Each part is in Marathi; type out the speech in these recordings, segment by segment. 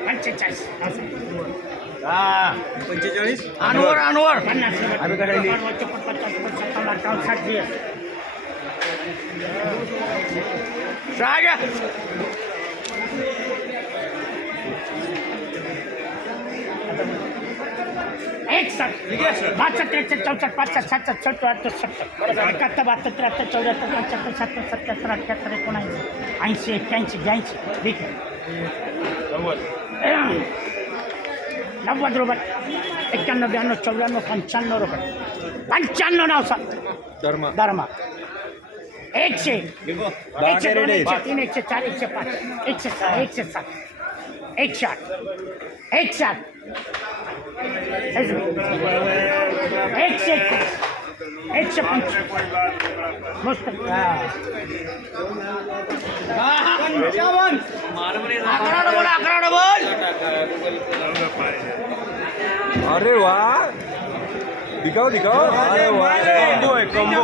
पंचेचाळीस? पंचेचाळीस अनवर. अनवर. पन्नास काय राहिली? सत्तावन्न अठ्ठावन्न साठ सहा घ्या एकसष्ट बासष्ट त्रेसष्ट चौसष्ट पासष्ट सहासष्ट सत्तर अडुसष्ट सत्तर एकाहत्तर बहात्तर त्र्याहत्तर चौऱ्याहत्तर पंच्याहत्तर सत्तर सत्याहत्तर अठ्ठ्याहत्तर एकोणऐंशी ऐंशी एक्क्याऐंशी ब्याऐंशी ठीक आहे नव्वद रुपये एक्क्याण्णव ब्याण्णव चौऱ्याण्णव पंच्याण्णव रुपये पंच्याण्णव नाव सर धर्म धर्मा एकशे एकशे दोन एकशे तीन एकशे चार एकशे पाच एकशे सहा एकशे सात एकशे आठ एकशे आठ एकशे एकशे मस्त. अकरा अकरा अरे वा. दिखाओ दिखाओ. अरे वा. कॉम्बो आहे कॉम्बो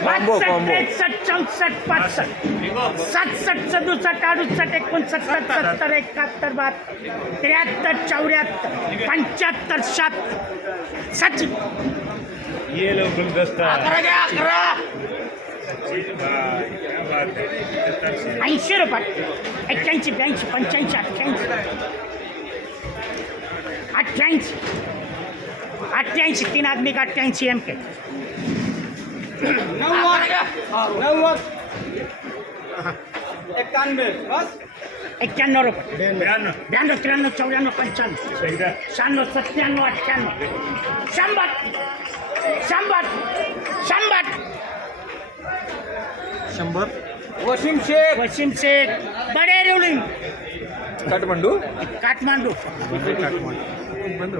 कॉम्बो त्रेसठ चौसठ पासठ। सड़सठ सदुसठ अड़ुसठ एकोणसठ सत्तर एकाहत्तर बहात्तर त्र्याहत्तर चौऱ्याहत्तर पंच्याहत्तर सात सच ये लोग गुलदस्ता। ऐंशी रुपये। एक्क्याऐंशी ब्याऐंशी पंच्याऐंशी अठ्ठ्याऐंशी। अठ्ठ्याऐंशी। अठ्ठ्याऐंशी तीन आदमी का अठ्ठ्याऐंशी एम के एक्क्याण्णव रुपये. ब्याण्णव. त्र्याण्णव चौऱ्याण्णव पंच्याण्णव. शहाण्णव सत्त्याण्णव अठ्ठ्याण्णव. शंभर. शंभर. शंभर. शंभर. वसीम शेख. वसीम शेख. बडे रेवलिंग काठमांडू? काठमांडू.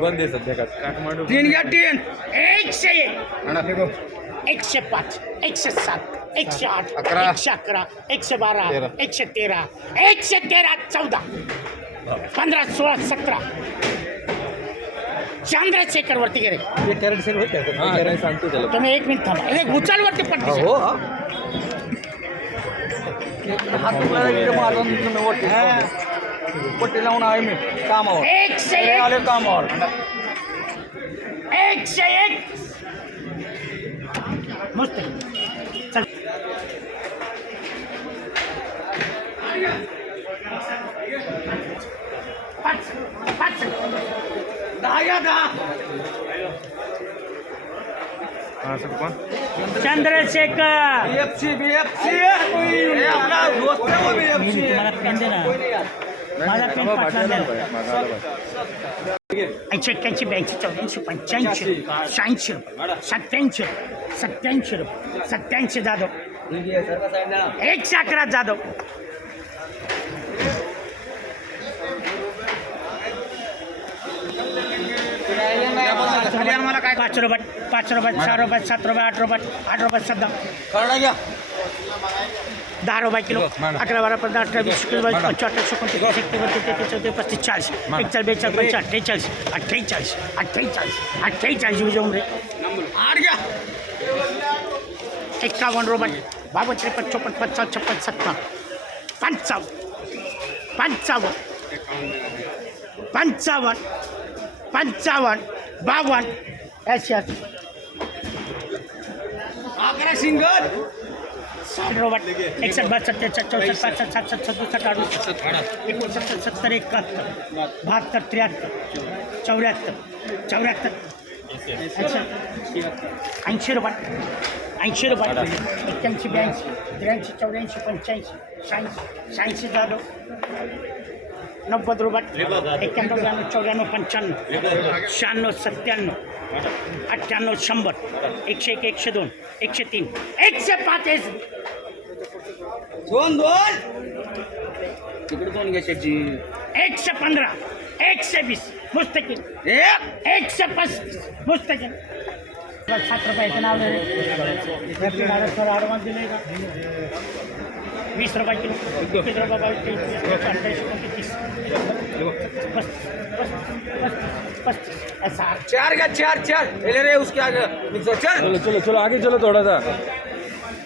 बंद आहे सध्या काठ काठमांडू? तीन घ्या तीन एकशे एक. एकशे पाच एकशे सात एकशे आठ अकरा. एकशे अकरा एकशे बारा तेरा. एकशे तेरा एकशे तेरा चौदा. पंधरा सोळा सतरा. चंद्रशेखर वरती गेले. हा नाही सांगतो त्याला तुम्ही एक मिनिट थांबा. हे उचल वरती पटकन. हो हा हात तुला इकडे माझा तुम्ही वट्टी वट्टी लावून आहे मी कामावर हे एक. आले कामावर. एकशे एक. मस्त. चल. पाच पाच. दहा घ्या दहा. Chandrashekhar. F C B F C आपला दोस्त आहे वो BFC. मला पेन पाठवा द्या ऐंशी एक्क्याऐंशी ब्याऐंशी चौऱ्याऐंशी पंच्याऐंशी शहाऐंशी रुपये सत्याऐंशी रुपये सत्याऐंशी रुपये सत्याऐंशी जाधव एकशे अकरा जाधव पाच रुपये पाच रुपये सहा रुपये सात रुपये आठ रुपये आठ रुपये सध्या दहा रुपये किलो अकरा बारा पंधरा अठरा वीस बावीस पंचवाहत्तर एकोणतीस तीस एकतीस बत्तीस तेहतीस चौतीस पस्तीस चाळीस एकचाळीस बेचाळीस पंचाळीस अठ्ठेचाळीस अठ्ठेचाळीस अठ्ठेचाळीस अठ्ठेचाळीस विजय रे आठ घ्या एक्कावन्न रुपये बावन्न त्रेपन्न चोपन्न पंचावन्न छप्पन्न सत्तावन्न पंचावन्न पंचावन्न पंचावन्न पंचावन्न बावन्न ऐंशी अकरा सिंगल साठ रुपये एकसष्ट बासष्ट चौसष्ट पासष्ट सातसष्ट सदुसष्ट अडुसष्ट एकोणसत्तर सत्तर एकाहत्तर बहात्तर त्र्याहत्तर चौऱ्याहत्तर चौऱ्याहत्तर. ऐंशी रुपये ऐंशी रुपये एक्क्याऐंशी ब्याऐंशी त्र्याऐंशी चौऱ्याऐंशी पंच्याऐंशी शहाऐंशी शहाऐंशी झालं. नव्वद रुपये एक्क्याण्णव ब्याण्णव चौऱ्याण्णव पंच्याण्णव शहाण्णव सत्त्याण्णव अठ्ठ्याण्णव शंभर एकशे एक एकशे दोन एकशे तीन. एकशे पाच एस दोन दोन तिकडे दोन घ्या शेटजी एकशे पंधरा एकशे वीस मुस्तकिल. एक? एकशे पस्तीस मुस्तकिल. सात रुपयाचं नाव ॲडव्हान्स दिले का? वीस रुपये किलो. तीस रुपये अठ्ठावीस तीस पस्तीस चार का चार चार. ले रे उसके आगे. चल चलो चलो आगे चलो थोड़ा सा.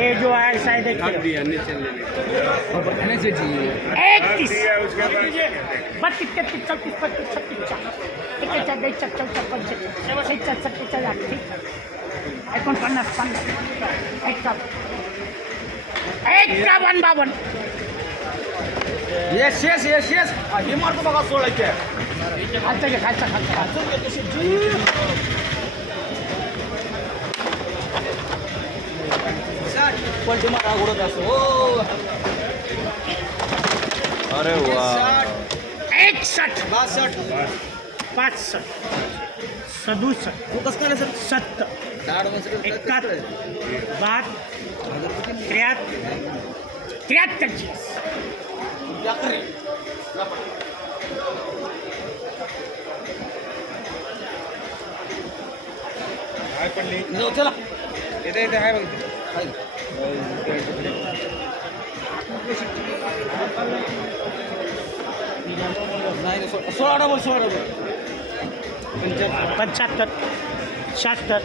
ये जो है शायद इकतीस बत्तीस तेतीस चौतीस पच्चीस छत्तीस छत्तीस छब्बीस छत्तर छप्पन छत्तर छत्तीस हज़ार ठीक एकोन पन्नास पन्नास एक्कावन एक्कावन पलटी मारा उडत असो हो अरे वा. एकसष्ट बासष्ट पासष्ट सदुसष्ट तू कसं काय सर? सत्तर. एकाहत्तर. बाद त्र्याहत्तर. त्र्याहत्तरची चला. इथे इथे आहे बघ. सोळा डबल सोळा डबल पंच्याहत्तर शहात्तर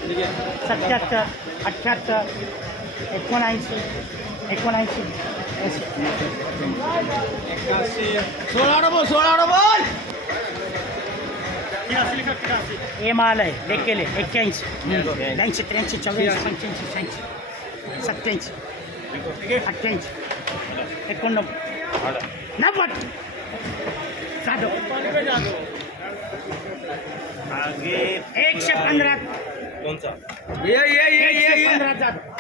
सत्याहत्तर अठ्ठ्याहत्तर एकोणऐंशी एकोणऐंशी. सोळा डबल सोळा डबल हे माल आहे देखील एक्क्याऐंशी. ब्याऐंशी त्र्याऐंशी चौऱ्याऐंशी पंच्याऐंशी शहाऐंशी. सत्याऐंशी अठ्ठ्याऐंशी. एकोणनव्वद. नव्वद. आगे. एकशे पंधरा ये ये ये ये एकशे ये. पंधरा जात